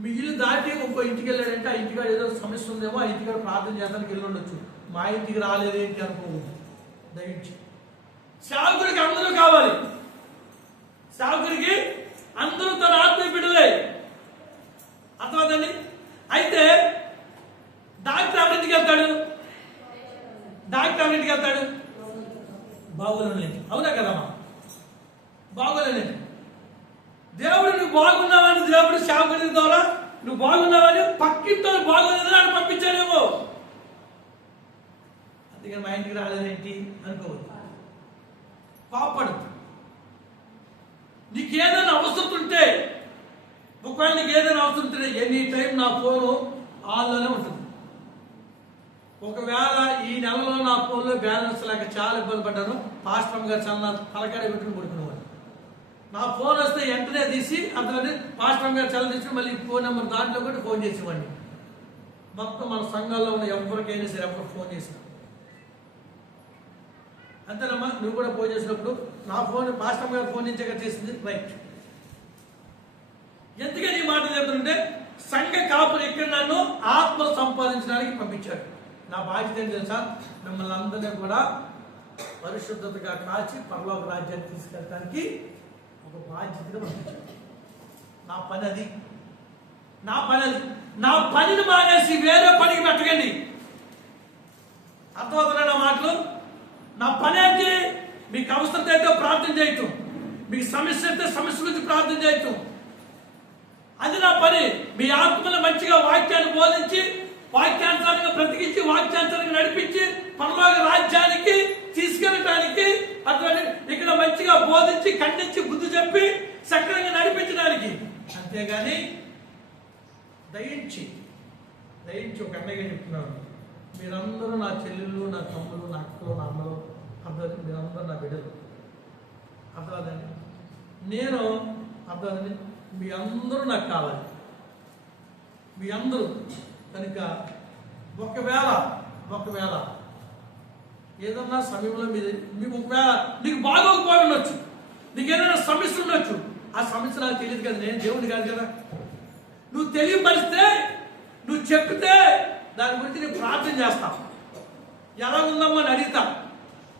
మీ ఇల్లు దాటి ఇంకో ఇంటికి వెళ్ళాడంటే ఆ ఇంటికాడ ఏదో సమస్య ఉందేమో, ఆ ఇంటికాడ ప్రార్థన చేయడానికి వెళ్ళి ఉండొచ్చు. మా ఇంటికి రాలేదేంటి అనుకోవద్దు దయించి. సేవకుడికి అందరూ కావాలి. సేవకుడికి అందరూ తన ఆత్మీయ బిడ్డలే. అర్థమవుతండి. అయితే డాక్టర్ ఎవరింటికి వెళ్తాడు? బాగోలేంటి. అవునా కదమ్మా? బాగోలేంటి. దేవుడు నువ్వు బాగున్నావని, దేవుడు సేవకుడి ద్వారా నువ్వు బాగున్నావని పక్కింతో బాగోలేదని అని పంపించాడేమో. అందుకని మా ఇంటికి రాలేదేంటి అనుకోవద్దు, కోపడు. నీకు ఏదైనా అవసరం ఉంటే, ఒకవేళ నీకు ఏదైనా అవసరం ఉంటే ఎనీ టైం నా ఫోను ఆన్లోనే ఉంటుంది. ఒకవేళ ఈ నెలలో నా ఫోన్లో బ్యాలెన్స్ లేక చాలా ఇబ్బంది పడ్డాను, పాస్టర్ గారు చాలా తలకాడ పెట్టుకుని పడుకునేవాడు. నా ఫోన్ వస్తే వెంటనే తీసి అందులోనే పాస్టర్ గారు చాలా తీసుకుని మళ్ళీ ఫోన్ నెంబర్ దాంట్లో కూడా ఫోన్ చేసేవాడిని. మొత్తం మన సంఘాల్లో ఉన్న ఎవరికైనా సరే ఎవరికి ఫోన్ చేసిన అంతేనమ్మా. నువ్వు కూడా ఫోన్ చేసినప్పుడు నా ఫోన్ పాస్టర్ గారు ఫోన్ నుంచి చేసింది రైట్. ఎందుకని ఈ మాట చెప్తుంటే సంఘ కాపులు ఇక్కడ నన్ను ఆత్మ సంపాదించడానికి పంపించాడు. నా బాధ్యత ఏంటి తెలుసా? మిమ్మల్ని అందరినీ కూడా పరిశుద్ధతగా కాచి పరలోక రాజ్యాన్ని తీసుకెళ్ళడానికి ఒక బాధ్యతగా పంపించాడు. నా పని అది. నా పనిని మానేసి వేరే పనికి పెట్టకండి. అర్థమవుతున్నా నా మాటలు? నా పని ఏంటి? మీకు అవసరం అయితే ప్రార్థన చేయటం, మీకు సమస్య అయితే సమస్య గురించి ప్రార్థన చేయటం, అది నా పని. మీ ఆత్మను మంచిగా వాక్యాన్ని బోధించి, వాక్యాంతరంగా బ్రతికించి, వాక్యాంతరంగా నడిపించి పరలోక రాజ్యానికి తీసుకెళ్ళటానికి, అటువంటి ఇక్కడ మంచిగా బోధించి, ఖండించి, బుద్ధి చెప్పి సక్రంగా నడిపించడానికి. అంతేగాని దయించి ఒక అన్నయ్య చెప్తున్నాను, మీరందరూ నా చెల్లెళ్ళు, నా తమ్ముళ్ళు, నా అక్కలు, నా అమ్మలు, అర్థం, మీరందరూ నా బిడ్డలు. అర్థమవుతుంది? నేను అర్థమవుతుంది, మీ అందరూ నాకు కావాలి. మీ అందరూ కనుక ఒకవేళ ఏదన్నా సమయంలో మీకు ఒకవేళ నీకు బాగోకపోయి ఉండొచ్చు, నీకు ఏదైనా సమస్య ఉండొచ్చు. ఆ సమస్య నాకు తెలియదు కదా, నేను దేవుడిని కాదు కదా. నువ్వు తెలియపరిస్తే, నువ్వు చెప్తే దాని గురించి నేను ప్రార్థన చేస్తాను. ఎలా ఉందమ్మా అని అడుగుతా.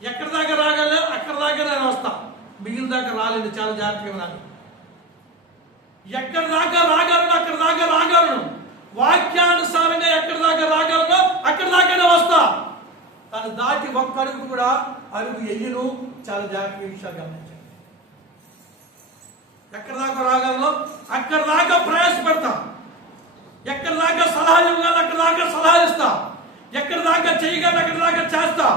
ఎక్కడి దాకా రాగలే అక్కడి దాకా నేను వస్తా, మిగిలిన దాకా రాలేదు. చాలా జాగ్రత్తగా రాలి. ఎక్కడి దాకా రాగలను అక్కడి దాకా రాగలను, వాక్యానుసారంగా ఎక్కడి దాకా రాగలను అక్కడి దాకానే వస్తా. తను దాటి ఒక్క అడుగు కూడా అడుగు ఎయ్యను. చాలా జాగ్రత్తగా విషయాలు గమనించండి. ఎక్కడి దాకా రాగలను అక్కడి దాకా ప్రయాసపడతా. ఎక్కడి దాకా సలహా ఇవ్వగలను అక్కడి దాకా సలహా ఇస్తా. ఎక్కడి దాకా చేయగలను అక్కడి దాకా చేస్తా.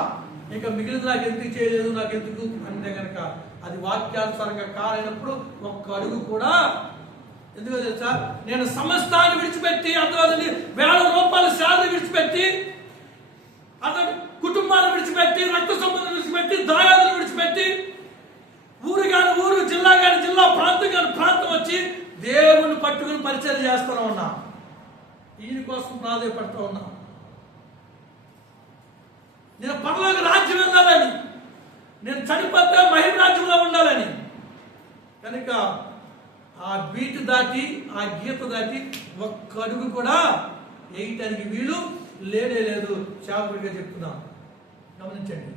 ఇక మిగిలిన నాకు ఎందుకు చేయలేదు, నాకు ఎందుకు అంటే కనుక అది వాక్యానుసారంగా కాలేనప్పుడు ఒక్క అడుగు కూడా. ఎందుకో తెలుసా? నేను సమస్తాన్ని విడిచిపెట్టి, అర్థమవుతుంది, ₹1,000 శాలరీ విడిచిపెట్టి, అతను కుటుంబాన్ని విడిచిపెట్టి, రక్త సంబంధం విడిచిపెట్టి, దాయాదులు విడిచిపెట్టి, ఊరు కాని ఊరు, జిల్లా కాని జిల్లా, ప్రాంతం కాని ప్రాంతం వచ్చి దేవుని పట్టుకుని పరిచయం చేస్తూ ఉన్నా. ఈయన కోసం ప్రాధాన్యపడుతూ ఉన్నా. నేను పరలోక రాజ్యం వెళ్ళాలని, నేను చనిపోతే మహిమ రాజ్యంలో ఉండాలని. కనుక ఆ బీటు దాటి, ఆ గీత దాటి ఒక్క అడుగు కూడా వేయటానికి వీలు లేదు. చావుడిగా చెప్తున్నాను, గమనించండి.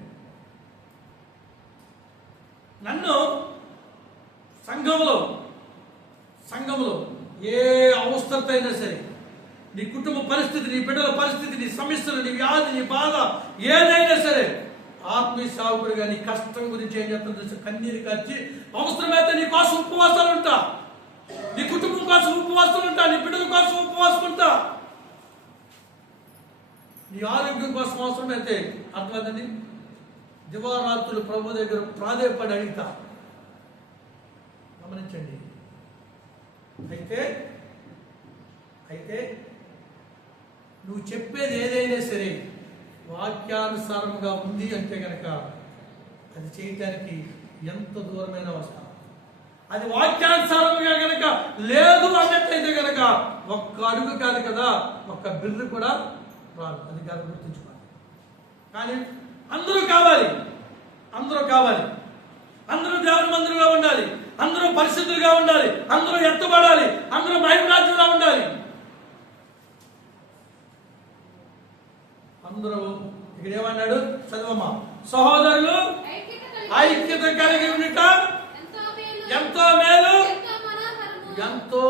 నన్ను సంఘంలో ఏ అవస్థతో అయినా సరే, నీ కుటుంబ పరిస్థితి, నీ బిడ్డల పరిస్థితి, నీ సమస్యలు, నీ వ్యాధి, నీ బాధ ఏదైనా సరే, ఆత్మీయ సేవకుడిగా నీ కష్టం గురించి ఏం చెప్తుందో కన్నీరు కార్చి అవసరమైతే నీ కోసం ఉపవాసాలు ఉంటా, నీ కుటుంబం కోసం ఉపవాసాలు ఉంటా, నీ బిడ్డల కోసం ఉపవాసం ఉంటా, నీ ఆరోగ్యం కోసం అవసరమైతే అర్థమైందండి దివారాత్రులు ప్రభు దగ్గర ప్రాధేయపడి అడుగుతా. గమనించండి. అయితే నువ్వు చెప్పేది ఏదైనా సరే వాక్యానుసారంగా ఉంది అంటే కనుక అది చేయటానికి ఎంత దూరమైనా వస్తా. అది వాక్యానుసారంగా కనుక లేదు అన్నట్లయితే కనుక ఒక్క అడుగు కాదు కదా, ఒక్క బిర్రు కూడా రాదు. అది కాదు, గుర్తుంచుకోవాలి. కానీ అందరూ కావాలి, అందరూ దేవుని మందిరంగా ఉండాలి, అందరూ పరిశుద్ధులుగా ఉండాలి, అందరూ ఎత్తబడాలి, అందరూ మహిమ రాజ్యంలో ఉండాలి. అందరూ ఇక్కడ ఏమన్నాడు చదవమ్మా? సహోదరులు ఐక్యత కలిగి ఉండుట ఎంతో మేలు, ఎంతో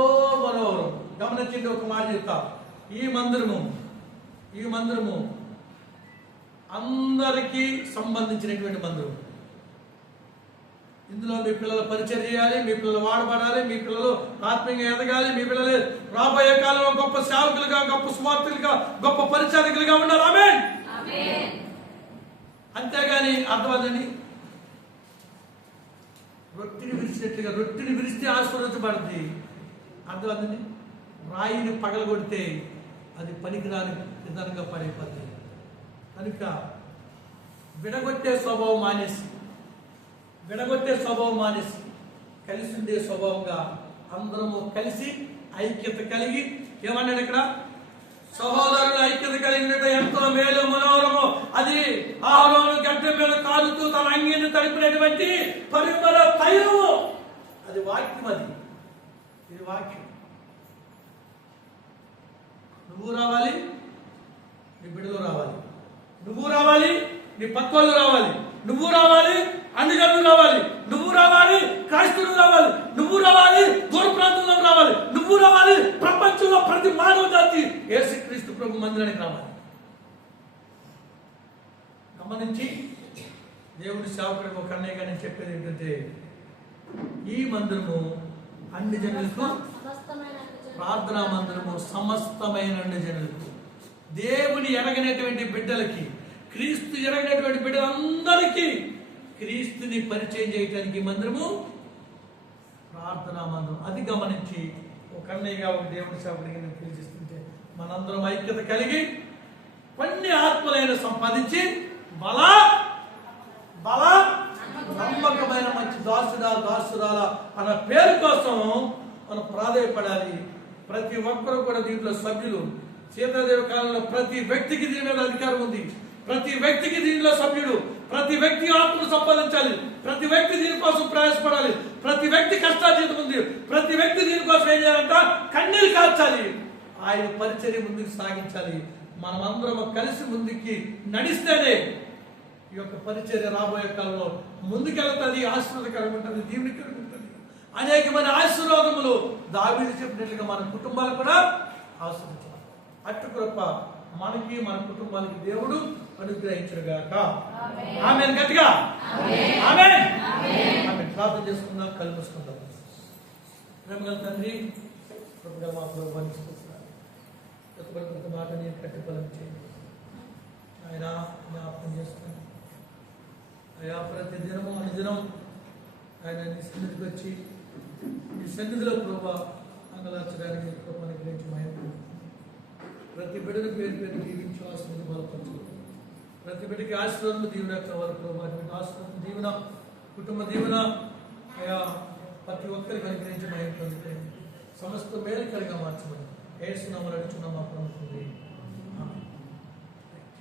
మనోహరం. గమనించండి, ఒక మాట చెప్తా. ఈ మందిరము అందరికీ సంబంధించినటువంటి మందిరం. ఇందులో మీ పిల్లలు పరిచయం చేయాలి, మీ పిల్లలు వాడబడాలి, మీ పిల్లలు ఆత్మీయంగా ఎదగాలి, మీ పిల్లలు రాబోయే కాలంలో గొప్ప సేవకులుగా, గొప్ప సువార్తలుగా, గొప్ప పరిచారకులుగా ఉండాలి. ఆమేన్. అంతేగాని అర్థమవుతుంది, రొట్టెని విరిచినట్లుగా, రొట్టెని విరిస్తే ఆశీర్వదించబడుతుంది. అర్థమవుతుంది, రాయిని పగలగొడితే అది పనికిరాని విధానంగా పడిపోతుంది. కనుక విడగొట్టే స్వభావం మానేసి కలిసి ఉండే స్వభావంగా అందరము కలిసి ఐక్యత కలిగి ఏమన్నాడు ఇక్కడ? సహోదరుల ఐక్యత కలిగినట్టు ఎంతో మేలు మనోరము. అది అహరోను గడ్డ మీద కాలుతూ తన అంగిని తడిపినటువంటి పరిమళ తైలము. అది వాక్యం. ఇది వాక్యం. నువ్వు రావాలి, నీ బిడ్డలు రావాలి. నువ్వు రావాలి, నీ పక్కోళ్ళు రావాలి. నువ్వు రావాలి, అన్ని జనులు రావాలి. నువ్వు రావాలి, క్రైస్తవులు రావాలి. నువ్వు రావాలి, దూర ప్రాంతంలో రావాలి. నువ్వు రావాలి, ప్రపంచంలో ప్రతి మానవ జాతి యేసుక్రీస్తు ప్రభు మందిరానికి రావాలి. గమనించి దేవుడి సేవకుడికి ఒక అన్నయ్య గారిని చెప్పేది ఏంటంటే, ఈ మందిరము అన్ని జనులకు, ప్రార్థనా మందిరము సమస్తమైన అన్ని జనులకు, దేవుని ఎరగనటువంటి బిడ్డలకి, క్రీస్తు ఎరగనటువంటి బిడ్డలందరికీ క్రీస్తుని పరిచయం చేయడానికి మందిరము ప్రార్థనా మందిరం. అది గమనించి ఒక అన్నయ్యగా ఒక దేవుని సేవకుడికి నేను పిలిచిస్తుంటే మనందరం ఐక్యత కలిగి కొన్ని ఆత్మలైన సంపాదించి బల నమ్మకమైన మంచి దాసురాల అన్న పేరు కోసం మనం ప్రాధాన్యపడాలి. ప్రతి ఒక్కరు కూడా దీంట్లో సభ్యులు. సీతాదేవి కాలంలో ప్రతి వ్యక్తికి దీని మీద అధికారం ఉంది. ప్రతి వ్యక్తికి దీనిలో సభ్యుడు. ప్రతి వ్యక్తి ఆత్మను సంపాదించాలి. ప్రతి వ్యక్తి దీనికోసం ప్రయాసపడాలి. ప్రతి వ్యక్తి కష్టాజీతం ఉంది. ప్రతి వ్యక్తి దీనికోసం ఏం చేయాలంట? కన్నీరు కార్చాలి. ఆయన పరిచర్య ముందుకు సాగించాలి. మనమందరం కలిసి ముందుకి నడిస్తేనే ఈ యొక్క పరిచర్య రాబోయే కాలంలో ముందుకెళ్తుంది, ఆశీర్వాదకరంగా ఉంటుంది, దీవునికరంగా ఉంటుంది. అనేకమైన ఆశీర్వాదములు దావీదు చెప్పినట్లుగా మన కుటుంబాలు కూడా ఆశీర్వదించాలి. అట్టు కృప మనకి, మన కుటుంబానికి దేవుడు అనుగ్రహించుగాక. ఆమేన్. గట్టిగా ఆమేన్. ఆమేన్. ప్రార్థన చేసుకుందాం, కళ్ళు మూసుకుందాం. ప్రేమగల తండ్రి, కృపగా మా ప్రభువు అనుగ్రహిస్తున్నాడు. ప్రతి మాట నేను కట్టిపలం చేయండి. ఆయన జ్ఞాపకం చేసుకుని అయా ప్రతి దినము అనుదినం ఆయన నీ సన్నిధికి వచ్చి నీ సన్నిధిలో ప్రభు అంగలార్చడానికి కృప అనుగ్రహించి మహిమ. ప్రతి బిడ్డను పేరు పేరు దీవించి ఆశీర్వాదం బలపరచు. ప్రతి బిడ్డకి ఆశీర్వాదం దీవెన కావాలి ప్రభు. అటువంటి ఆశీర్వాదం దీవెన, కుటుంబ దీవెన అయా ప్రతి ఒక్కరికి అనుగ్రహించి మహిమ పొందుతాయి. సమస్త మేలు కలిగా మార్చమని యేసు నామములో అడుగుచున్నాము మా ప్రభువు.